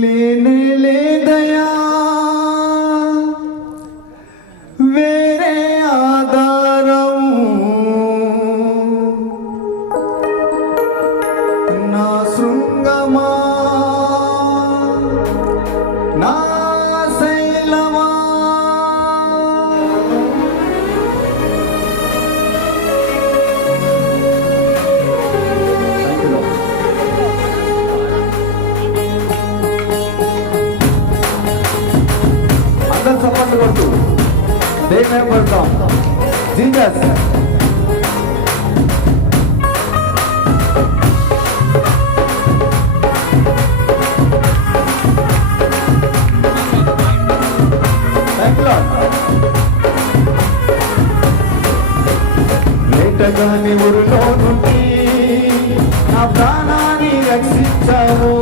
లేనే లేదయా వేరే ఆధారం నా శృంగమా నా శైలమా సపోర్ట్ కొట్టు దేవుని పడతాం జీసస్ లేటగాని ఊరిలో నుండి నా ప్రాణాన్ని రక్షించావు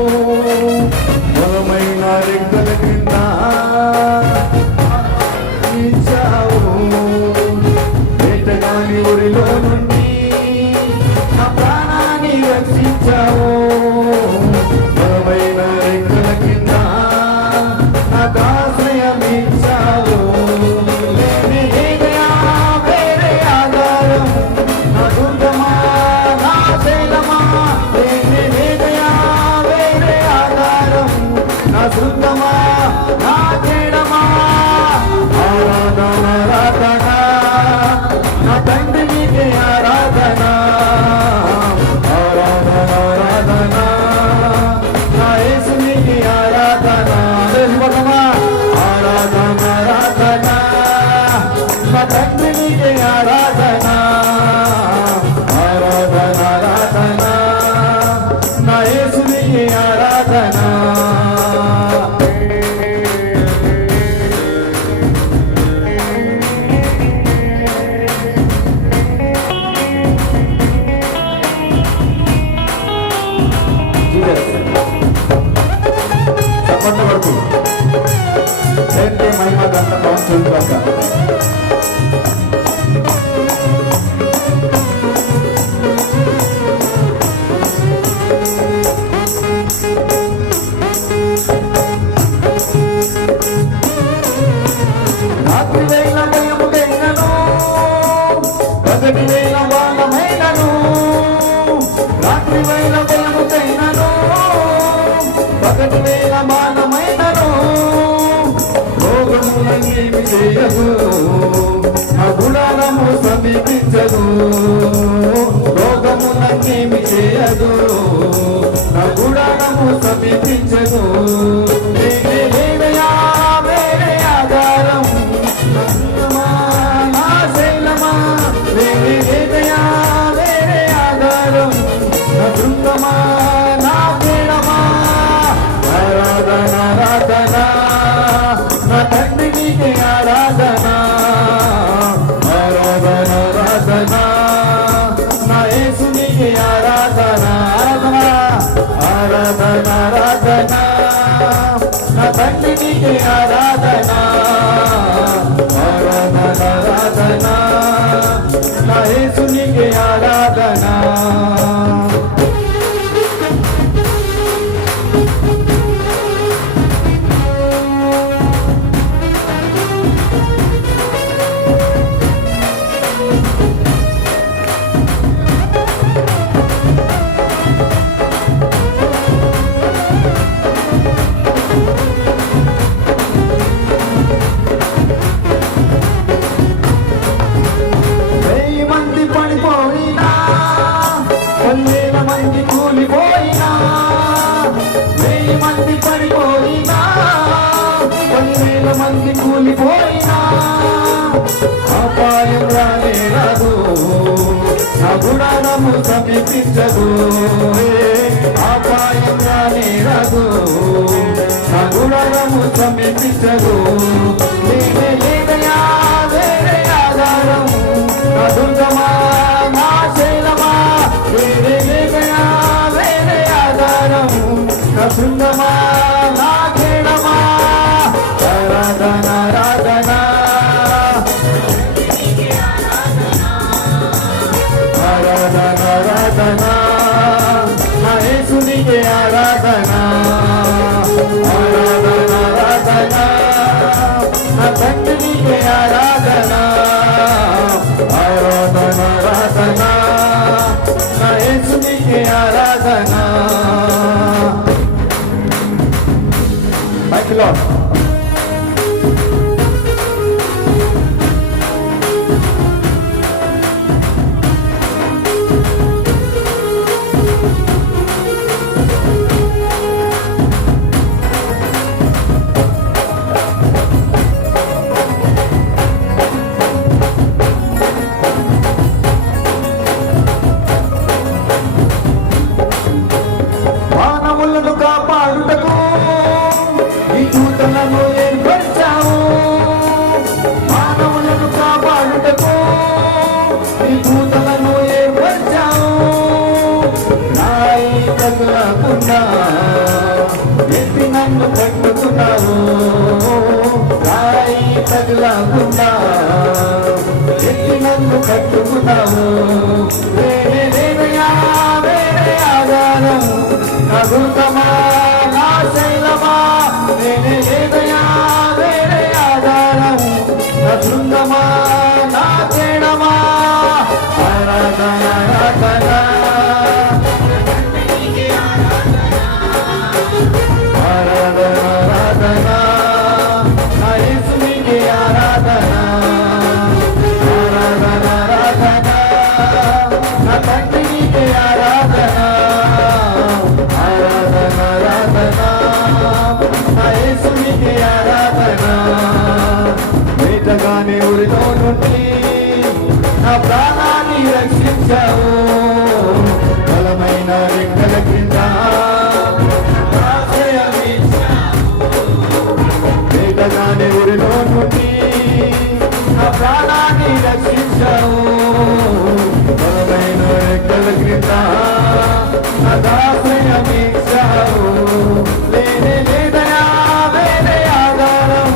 బలమైన రెక్కల క్రింద వేటగాని ఊరిలో నుండి నా ప్రాణాన్ని రక్షించావు బలమైన రెక్కల కింద నాకు ఆశ్రయం ఇచ్చావు వేరే ఆధారం నా దుర్గమా నా శైలమా వేరే ఆధారం నా శృంగమా నా చెడమా ఆరాధన నా తండ్రి నీకే ఆరాధన ఆరాధన నా యేసు నీకే ఆరాధన ఆరాధన నా తండ్రి నీకే ఆరాధన ఆరాధన నా యేసు నీకే ఆరాధన పట్టబడుతూ మహిమ గంట పవన్ రాత్రి వేళ భయము తెగను పగటి వేళ బాణమైనను రాత్రి వేళ భయము తెగను పగటి వేళ బాణమైనను రోగములనేమి చేయదు నా గుణాలము సమీపించదు రోగములనేమి చేయదు నా గుణాలము సమీపించదు వేరే ఆధారం నా శైలమా వేరే ఆధారం నా శృంగమా నా పీడమా ఆరాధన నా తండ్రి నీకే ఆరాధన ఆరాధన నా యేసు నీకే ఆరాధన ఆరాధన నా తండ్రి నీకే ఆరాధన ఆరాధన నా యేసు నీకే ఆరాధన కూలిపోయినా 1000 మంది పడిపోయినా 10,000 మంది కూలిపోయినా అపాయం రానే రాదు నా గుణాలము సమీపించదు అపాయం రానే రాదు నా గుణాలము సమీపించదు లేదయా వేరే ఆధారం నా దుర్గమా నా శైలమా వేరే ఆధారం నా శృంగమా నా కేడమా ఆరాధన ఆరాధన నా యేసునికే ఆరాధన నా తండ్రి నీకే ఆరాధన ఆరాధన ఆరాధన నా యేసు నీకే ఆరాధన మైక్లో మానవులను కాపాడుటకు ఈ దూతలను ఏర్పరిచావు మానవులను కాపాడుటకు ఈ దూతలను ఏర్పరిచావు రాయి తగలకుండా ఎత్తి నన్ను పట్టుకున్నావు రాయి తగలకుండా ఎత్తి నన్ను పట్టుకున్నావు వేరే వేరయా వేరే ఆధారం నా దుర్గమా నా శైలమా వేరే వేదయా వేరే ఆధారం నా బృందమా నా తేడమా ఆరాధన ఆరాధన ఆరాధన ఆరాధన నా యేసు నీకే ఆరాధన ఆరాధన ఆరాధన నా తండ్రి నీకే ఆరాధన ఆరాధన ఆరాధన నా యేసు నీకే ఆరాధన వేటగాని ఊరిలో నుండి నా ప్రాణాన్ని రక్షించావు బలమైన రెక్కల కింద వేటగాని ఊరిలో నుండి నా ప్రాణాన్ని రక్షించావు బలమైన రెక్కల క్రింద నా దాసయమిచ్చావు లేనే లేదయా వేరే ఆధారం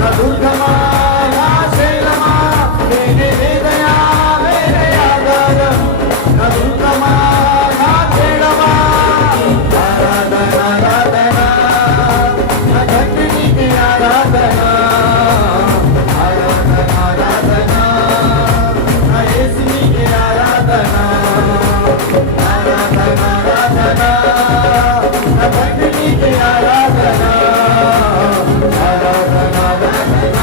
నా దుర్గమా నా శైలమా లేనే లేదయా వేరే ఆధారం నా దుర్గమా నా తేడమా ఆరాధన ఆరాధన నా తండ్రి నీకే ఆరాధన ఆరాధన ఆరాధన నా యేసు నీకే ఆరాధన ఆరాధన ఆరాధన నా తండ్రి నీకే ఆరాధన ఆరాధన ఆరాధన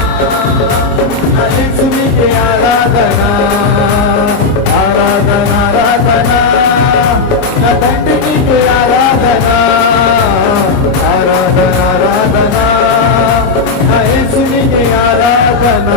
నా యేసు నీకే ఆరాధన ఆరాధన ఆరాధన నా తండ్రి నీకే ఆరాధన ఆరాధన ఆరాధన నా యేసు నీకే ఆరాధన